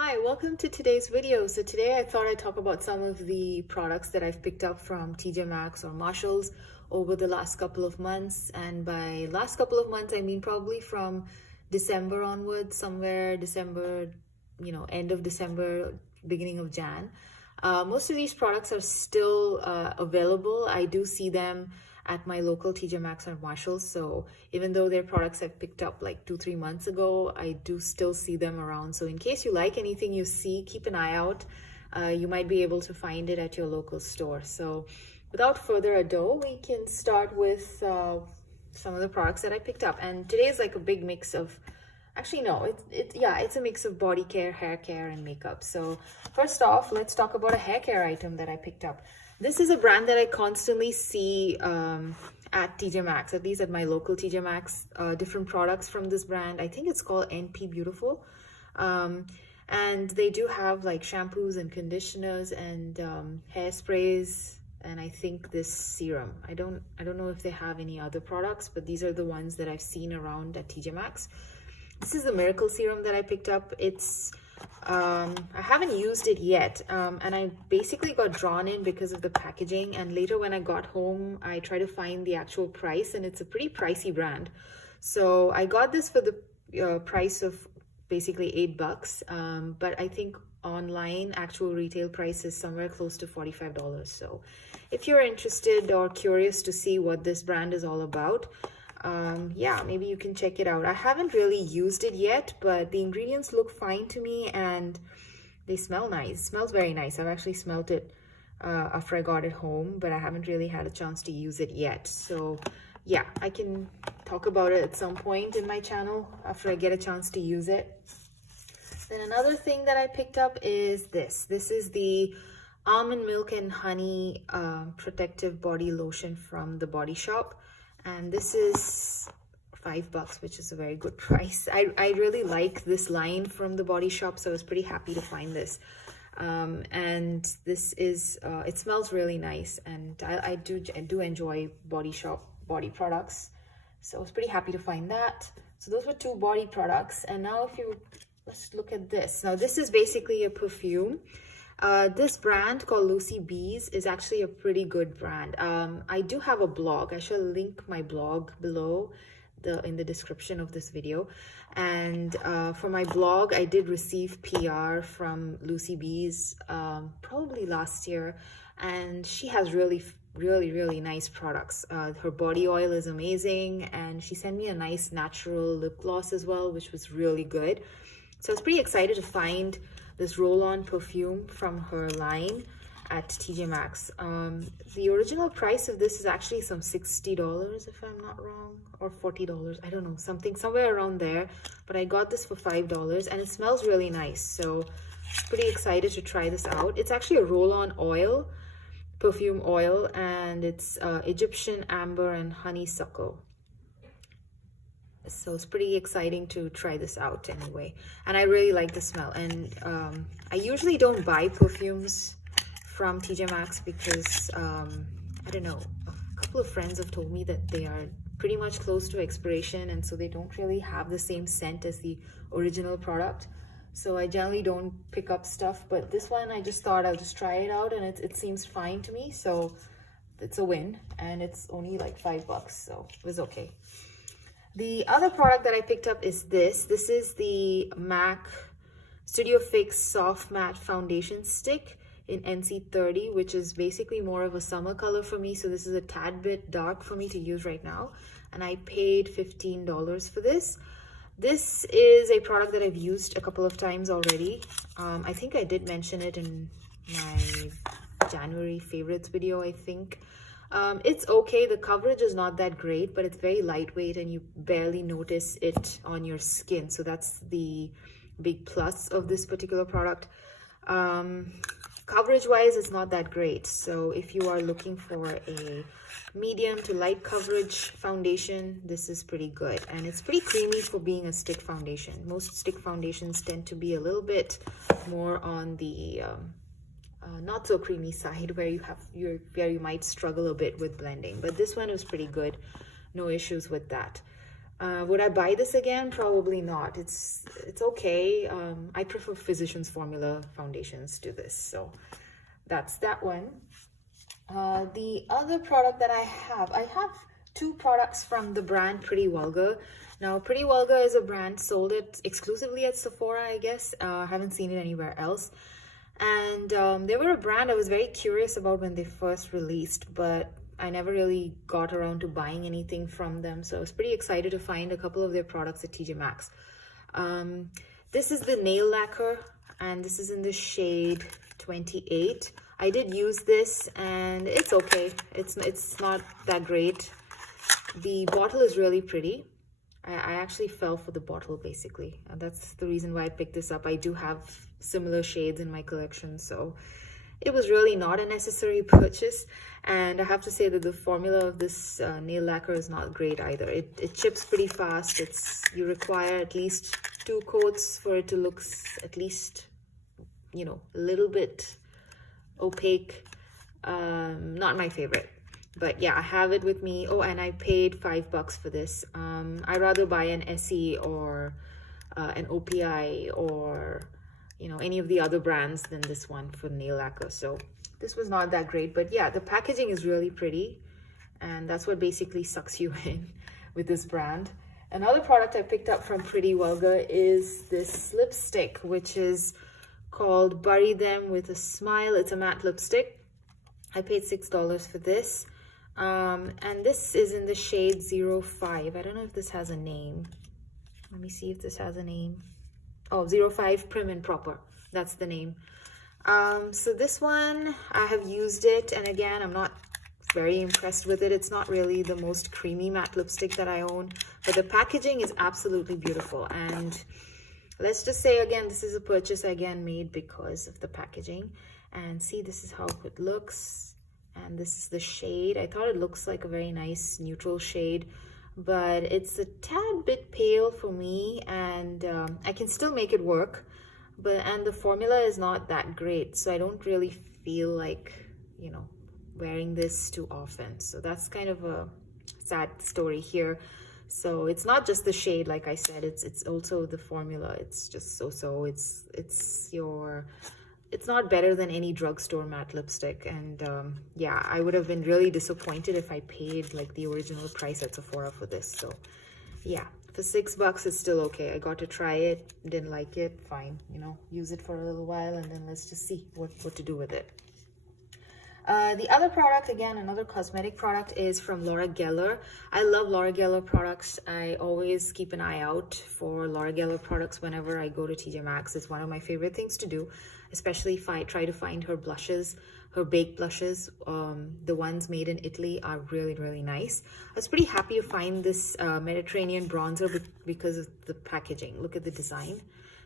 Hi, welcome to today's video. So today I thought I'd talk about some of the products that I've picked up from TJ Maxx or Marshalls over the last couple of months. And by last couple of months, I mean probably from December onwards, somewhere December, end of December, beginning of Jan. Most of these products are still available. I do see them at my local TJ Maxx or Marshalls. So even though they're products I've picked up like 2-3 months ago, I do still see them around. So in case you like anything you see, keep an eye out. You might be able to find it at your local store. So without further ado, we can start with some of the products that I picked up. And today is like a big mix of, actually no, it's a mix of body care, hair care, and makeup. So first off, let's talk about a hair care item that I picked up. This is a brand that I constantly see at TJ Maxx, at least at my local TJ Maxx, different products from this brand. I think it's called NP Beautiful. And they do have like shampoos and conditioners and hairsprays, and I think this serum. I don't know if they have any other products, but these are the ones that I've seen around at TJ Maxx. This is the Miracle Serum that I picked up. It's I haven't used it yet, and I basically got drawn in because of the packaging, and later when I got home I tried to find the actual price, and it's a pretty pricey brand. So I got this for the price of basically $8, but I think online actual retail price is somewhere close to $45. So if you're interested or curious to see what this brand is all about, yeah, maybe you can check it out. I haven't really used it yet, but the ingredients look fine to me and they smell nice. It smells very nice. I've actually smelled it after I got it home, but I haven't really had a chance to use it yet. So yeah, I can talk about it at some point in my channel after I get a chance to use it. Then another thing that I picked up is this. This is the Almond Milk and Honey Protective Body Lotion from The Body Shop. And this is $5, which is a very good price. I really like this line from The Body Shop, so I was pretty happy to find this. And this is, it smells really nice, and I do enjoy Body Shop body products. So I was pretty happy to find that. So those were two body products. And now let's look at this. Now this is basically a perfume. This brand called Lucy Bees is actually a pretty good brand. I do have a blog. I shall link my blog below in the description of this video. And for my blog, I did receive PR from Lucy Bees probably last year, and she has really nice products. Her body oil is amazing, and she sent me a nice natural lip gloss as well, which was really good. So I was pretty excited to find this roll-on perfume from her line at TJ Maxx. The original price of this is actually some $60 if I'm not wrong, or $40, I don't know, somewhere around there, but I got this for $5 and it smells really nice. So pretty excited to try this out. It's actually a roll-on oil, perfume oil, and it's Egyptian amber and honeysuckle. So it's pretty exciting to try this out anyway, and I really like the smell. And I usually don't buy perfumes from TJ Maxx because I don't know, a couple of friends have told me that they are pretty much close to expiration, and so they don't really have the same scent as the original product. So I generally don't pick up stuff, but this one I just thought I'll just try it out, and it seems fine to me, so it's a win. And it's only like $5, so it was okay. The other product that I picked up is this. This is the MAC Studio Fix Soft Matte Foundation Stick in NC30, which is basically more of a summer color for me. So this is a tad bit dark for me to use right now. And I paid $15 for this. This is a product that I've used a couple of times already. I think I did mention it in my January favorites video, I think. It's okay. The coverage is not that great, but it's very lightweight and you barely notice it on your skin. So that's the big plus of this particular product. Coverage wise, it's not that great. So if you are looking for a medium to light coverage foundation, this is pretty good. And it's pretty creamy for being a stick foundation. Most stick foundations tend to be a little bit more on the not so creamy side, where you might struggle a bit with blending, but this one was pretty good. No issues with that. Would I buy this again? Probably not. It's okay. I prefer Physicians Formula foundations to this, so that's that one. The other product that I have two products from the brand Pretty Vulgar. Now, Pretty Vulgar is a brand sold it exclusively at Sephora, I guess. I haven't seen it anywhere else. And they were a brand I was very curious about when they first released, but I never really got around to buying anything from them. So I was pretty excited to find a couple of their products at TJ Maxx. This is the Nail Lacquer, and this is in the shade 28. I did use this, and it's okay. It's not that great. The bottle is really pretty. I actually fell for the bottle, basically. And that's the reason why I picked this up. I do have similar shades in my collection, so it was really not a necessary purchase. And I have to say that the formula of this nail lacquer is not great either. It chips pretty fast. You require at least 2 coats for it to look at least, you know, a little bit opaque. Not my favorite. But yeah, I have it with me. Oh, and I paid $5 for this. I'd rather buy an SE or an OPI or, you know, any of the other brands than this one for nail lacquer. So this was not that great. But yeah, the packaging is really pretty. And that's what basically sucks you in with this brand. Another product I picked up from Pretty Vulgar is this lipstick, which is called Bury Them with a Smile. It's a matte lipstick. I paid $6 for this. And this is in the shade 05. I don't know if this has a name. Let me see if this has a name. Oh, 05 Prim and Proper. That's the name. So this one, I have used it. And again, I'm not very impressed with it. It's not really the most creamy matte lipstick that I own. But the packaging is absolutely beautiful. And let's just say, again, this is a purchase I again made because of the packaging. And see, this is how it looks. And this is the shade. I thought it looks like a very nice neutral shade, but it's a tad bit pale for me, and I can still make it work, and the formula is not that great, so I don't really feel like, you know, wearing this too often. So that's kind of a sad story here. So it's not just the shade, like I said, it's also the formula. It's just so-so. It's not better than any drugstore matte lipstick. And yeah, I would have been really disappointed if I paid like the original price at Sephora for this. So yeah, for $6, it's still okay. I got to try it, didn't like it, fine, you know, use it for a little while, and then let's just see what to do with it. The other product, again, another cosmetic product, is from Laura Geller. I love Laura Geller products. I always keep an eye out for Laura Geller products whenever I go to TJ Maxx. It's one of my favorite things to do, especially if I try to find her blushes, her baked blushes. The ones made in Italy are really, really nice. I was pretty happy to find this Mediterranean bronzer because of the packaging. Look at the design.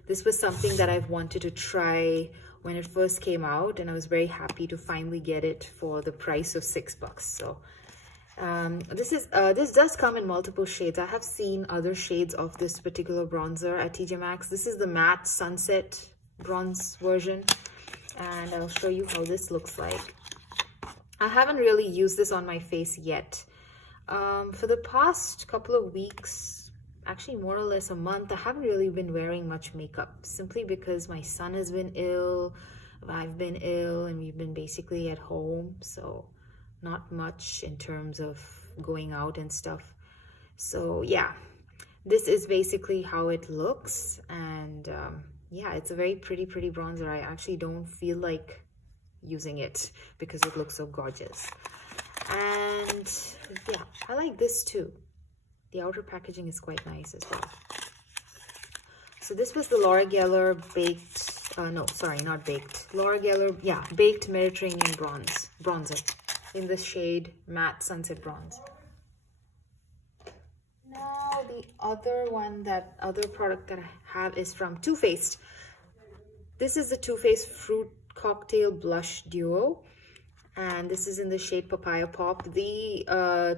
This was something that I've wanted to try when it first came out, and I was very happy to finally get it for the price of $6. So this does come in multiple shades. I have seen other shades of this particular bronzer at TJ Maxx. This is the matte sunset bronze version, and I'll show you how this looks like. I haven't really used this on my face yet. For the past couple of weeks, actually more or less a month, I haven't really been wearing much makeup, simply because my son has been ill, I've been ill, and we've been basically at home, so not much in terms of going out and stuff. So yeah, this is basically how it looks. And yeah, it's a very pretty bronzer. I actually don't feel like using it because it looks so gorgeous. And yeah, I like this too. The outer packaging is quite nice as well. So this was the Laura Geller baked, no, sorry, not baked. Laura Geller, yeah, baked Mediterranean bronzer in the shade matte sunset bronze. Now the other product that I have is from Too Faced. This is the Too Faced Fruit Cocktail Blush Duo. And this is in the shade Papaya Pop. The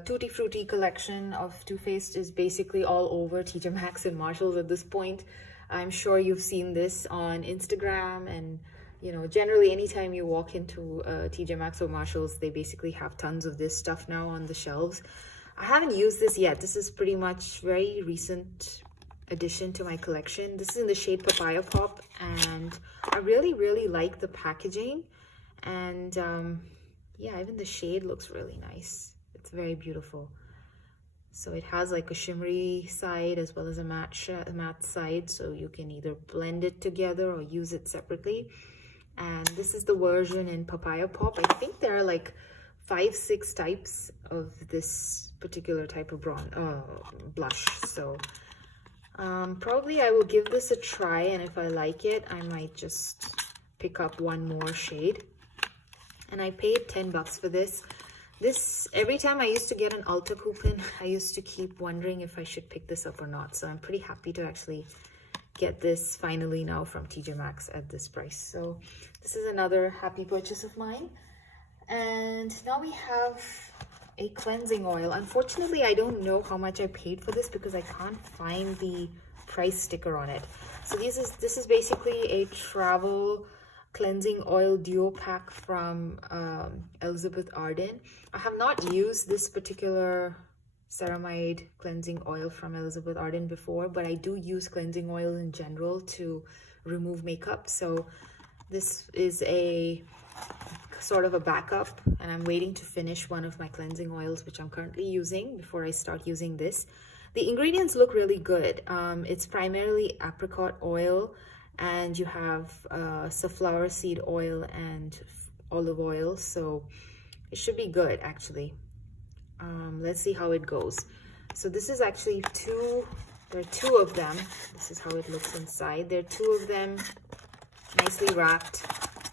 Tutti Frutti collection of Too Faced is basically all over TJ Maxx and Marshalls at this point. I'm sure you've seen this on Instagram, and you know, generally anytime you walk into TJ Maxx or Marshalls, they basically have tons of this stuff now on the shelves. I haven't used this yet. This is pretty much very recent addition to my collection. This is in the shade Papaya Pop, and I really like the packaging. And yeah, even the shade looks really nice. It's very beautiful. So it has like a shimmery side as well as a matte side, so you can either blend it together or use it separately. And this is the version in Papaya Pop. I think there are like 5-6 types of this particular type of blush. So probably I will give this a try, and if I like it, I might just pick up one more shade. And I paid 10 bucks for this. Every time I used to get an Ulta coupon, I used to keep wondering if I should pick this up or not. So I'm pretty happy to actually get this finally now from TJ Maxx at this price. So this is another happy purchase of mine. And now we have a cleansing oil. Unfortunately, I don't know how much I paid for this because I can't find the price sticker on it. So this is basically a travel cleansing oil duo pack from Elizabeth Arden. I have not used this particular ceramide cleansing oil from Elizabeth Arden before, but I do use cleansing oil in general to remove makeup. So this is a sort of a backup, and I'm waiting to finish one of my cleansing oils which I'm currently using before I start using this. The ingredients look really good. It's primarily apricot oil, and you have safflower seed oil and olive oil, so it should be good actually. Let's see how it goes. So this is actually there are two of them. This is how it looks inside. There are two of them nicely wrapped.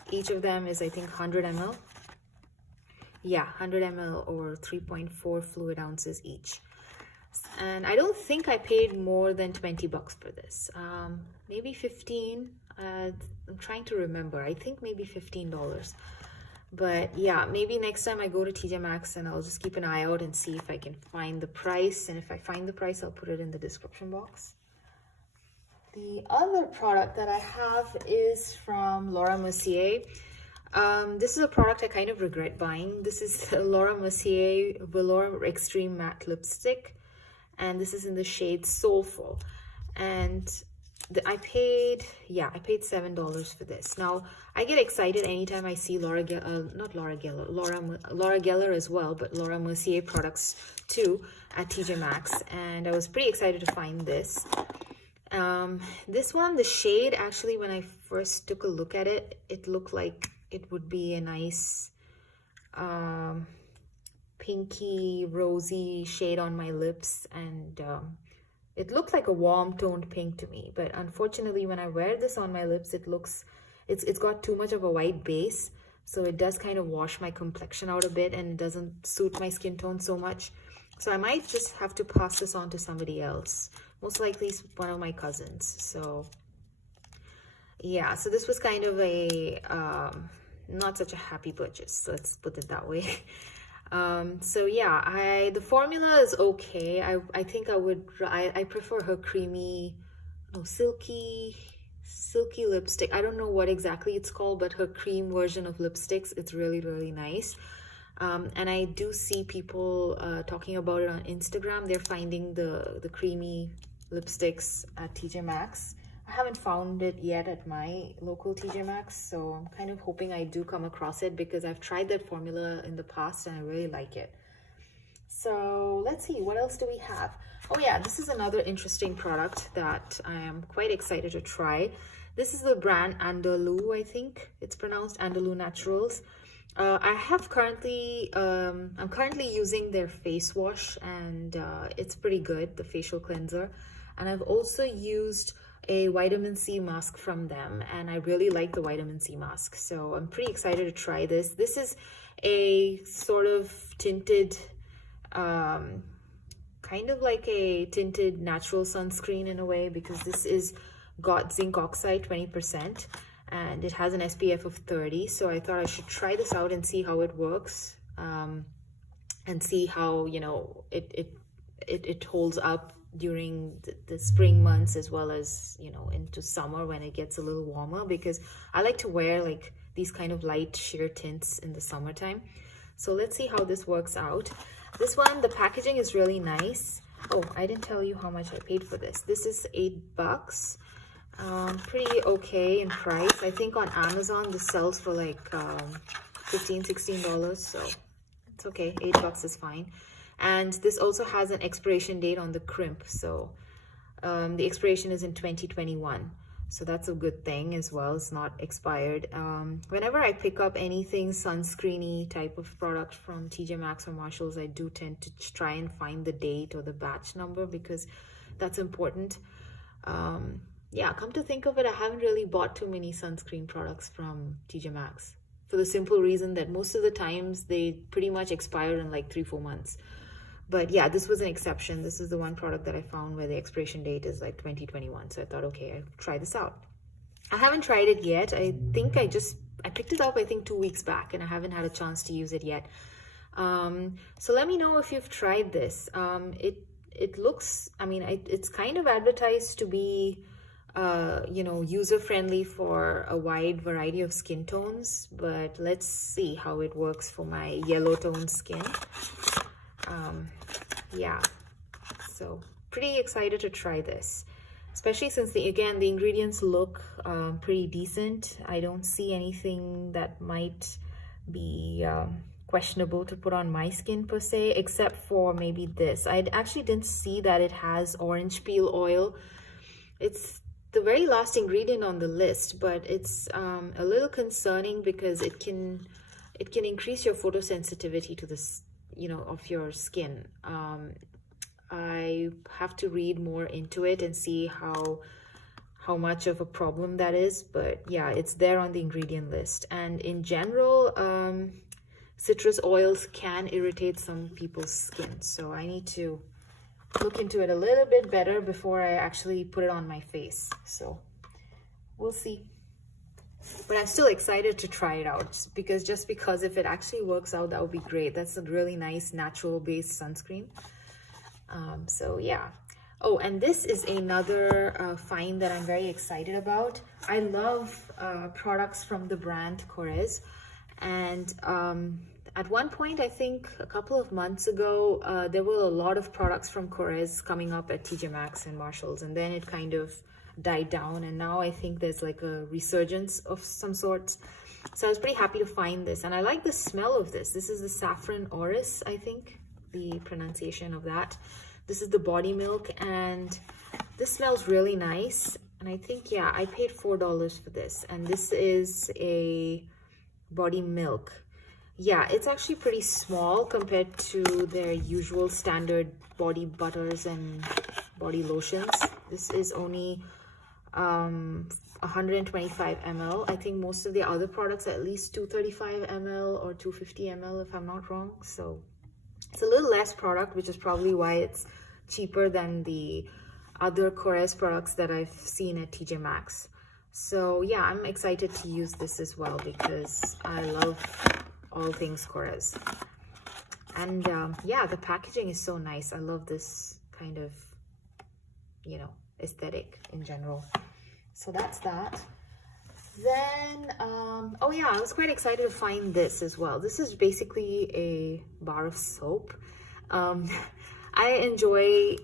Each of them is, I think, 100 ml. Yeah, 100 ml or 3.4 fluid ounces each. And I don't think I paid more than 20 bucks for this. Maybe 15. I'm trying to remember. I think maybe $15. But yeah, maybe next time I go to TJ Maxx, and I'll just keep an eye out and see if I can find the price. And if I find the price, I'll put it in the description box. The other product that I have is from Laura Mercier. This is a product I kind of regret buying. This is Laura Mercier Velour Extreme Matte Lipstick, and this is in the shade Soulful. And I paid $7 for this. Now I get excited anytime I see Laura Geller as well, but Laura Mercier products too at TJ Maxx, and I was pretty excited to find this. This one, the shade, actually, when I first took a look at it, it looked like it would be a nice pinky rosy shade on my lips, and it looked like a warm toned pink to me. But unfortunately, when I wear this on my lips, it's got too much of a white base, so it does kind of wash my complexion out a bit, and it doesn't suit my skin tone so much. So I might just have to pass this on to somebody else, most likely one of my cousins. So yeah, so this was kind of a not such a happy purchase, let's put it that way. So yeah, the formula is okay. I think I prefer her silky lipstick. I don't know what exactly it's called, but her cream version of lipsticks, it's really nice. And I do see people talking about it on Instagram. They're finding the creamy lipsticks at TJ Maxx. I haven't found it yet at my local TJ Maxx, so I'm kind of hoping I do come across it, because I've tried that formula in the past and I really like it. So let's see, what else do we have? Oh yeah, this is another interesting product that I am quite excited to try. This is the brand Andalou, I think it's pronounced, Andalou Naturals. I'm currently using their face wash, and it's pretty good, the facial cleanser. And I've also used a vitamin C mask from them, and I really like the vitamin C mask, so I'm pretty excited to try this. This is a sort of tinted, kind of like a tinted natural sunscreen in a way, because this is got zinc oxide 20%, and it has an SPF of 30. So I thought I should try this out and see how it works, and see how, you know, it holds up during the spring months, as well as, you know, into summer when it gets a little warmer, because I like to wear like these kind of light sheer tints in the summertime. So let's see how this works out. This one, the packaging is really nice. Oh, I didn't tell you how much I paid for this. This is $8. Pretty okay in price. I think on Amazon this sells for like $15-16, so it's okay. $8 is fine. And this also has an expiration date on the crimp, so the expiration is in 2021. So that's a good thing as well. It's not expired. Whenever I pick up anything sunscreeny type of product from TJ Maxx or Marshalls, I do tend to try and find the date or the batch number because that's important. Yeah, come to think of it, I haven't really bought too many sunscreen products from TJ Maxx for the simple reason that most of the times they pretty much expire in like 3-4 months. But yeah, this was an exception. This is the one product that I found where the expiration date is like 2021. So I thought, okay, I'll try this out. I haven't tried it yet. I think I picked it up, I think 2 weeks back, and I haven't had a chance to use it yet. So let me know if you've tried this. It looks, I mean, it's kind of advertised to be, you know, user-friendly for a wide variety of skin tones, but let's see how it works for my yellow toned skin. Yeah, so pretty excited to try this, especially since the ingredients look pretty decent. I don't see anything that might be questionable to put on my skin per se, except for maybe this. I actually didn't see that it has orange peel oil. It's the very last ingredient on the list, but it's a little concerning because it can increase your photosensitivity to this, you know, of your skin. I have to read more into it and see how much of a problem that is, but yeah, it's there on the ingredient list. And in general, citrus oils can irritate some people's skin, so I need to look into it a little bit better before I actually put it on my face. So we'll see. But I'm still excited to try it out just because if it actually works out, that would be great. That's a really nice natural based sunscreen. So yeah. Oh, and this is another find that I'm very excited about. I love products from the brand Korres, and at one point, I think a couple of months ago, there were a lot of products from Korres coming up at TJ Maxx and Marshalls, and then it kind of died down, and now I think there's like a resurgence of some sorts. So I was pretty happy to find this, and I like the smell of this. This is the saffron orris, I think, the pronunciation of that. This is the body milk, and this smells really nice. And I think, yeah, I paid $4 for this, and this is a body milk. Yeah, it's actually pretty small compared to their usual standard body butters and body lotions. This is only 125 ml. I think most of the other products are at least 235 ml or 250 ml if I'm not wrong. So it's a little less product, which is probably why it's cheaper than the other Korres products that I've seen at TJ Maxx. So yeah, I'm excited to use this as well because I love all things Korres. And yeah, the packaging is so nice. I love this kind of, you know, aesthetic in general. So that's that. Then oh yeah, I was quite excited to find this as well. This is basically a bar of soap. I enjoy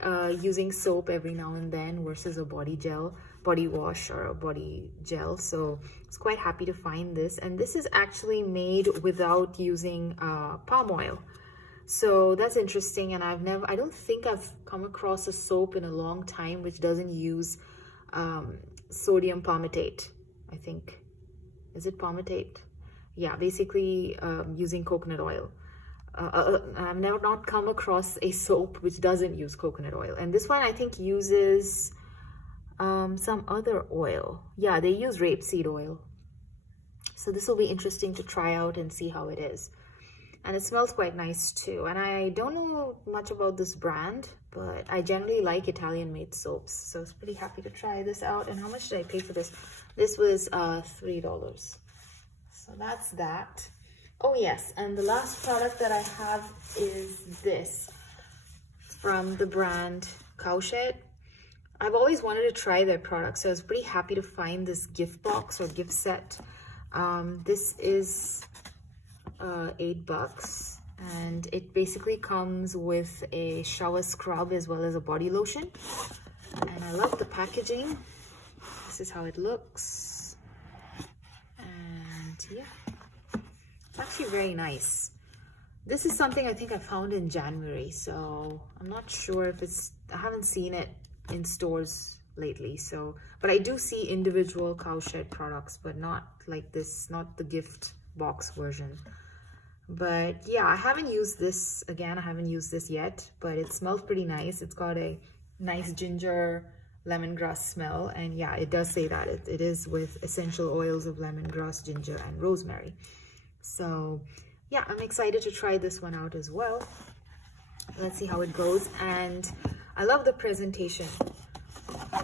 using soap every now and then versus a body wash or a body gel, so I was quite happy to find this. And this is actually made without using palm oil, so that's interesting. And I don't think I've come across a soap in a long time which doesn't use sodium palmitate. I think, is it palmitate? Yeah, basically using coconut oil. I've never not come across a soap which doesn't use coconut oil, and this one I think uses some other oil. Yeah, they use rapeseed oil. So this will be interesting to try out and see how it is. And it smells quite nice too. And I don't know much about this brand, but I generally like Italian made soaps, so I was pretty happy to try this out. And how much did I pay for this? This was $3. So that's that. Oh yes, and the last product that I have is this from the brand Cowshed. I've always wanted to try their products, so I was pretty happy to find this gift box or gift set. This is $8. And it basically comes with a shower scrub as well as a body lotion. And I love the packaging. This is how it looks. And yeah, it's actually very nice. This is something I think I found in January, so I'm not sure if I haven't seen it in stores lately. So, but I do see individual Cowshed products, but not like this, not the gift box version. But yeah, I haven't used this. Again, I haven't used this yet, but it smells pretty nice. It's got a nice ginger lemongrass smell, and yeah, it does say that it is with essential oils of lemongrass, ginger, and rosemary. So yeah, I'm excited to try this one out as well. Let's see how it goes. And I love the presentation.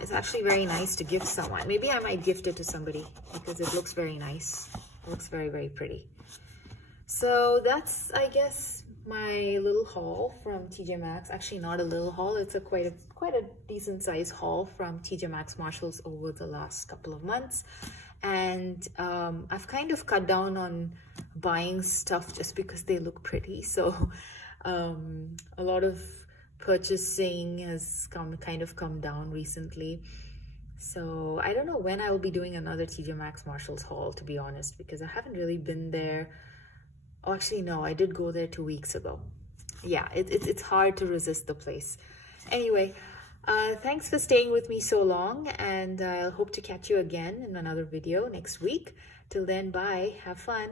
It's actually very nice to gift someone. Maybe I might gift it to somebody because it looks very nice. It looks very, very pretty. So that's, I guess, my little haul from TJ Maxx. Actually, not a little haul. It's quite a decent size haul from TJ Maxx Marshalls over the last couple of months. And I've kind of cut down on buying stuff just because they look pretty. So a lot of purchasing has kind of come down recently. So I don't know when I will be doing another TJ Maxx Marshalls haul, to be honest, because I haven't really been there. Oh, actually, no, I did go there 2 weeks ago. Yeah, it's hard to resist the place. Anyway, thanks for staying with me so long, and I'll hope to catch you again in another video next week. Till then, bye. Have fun.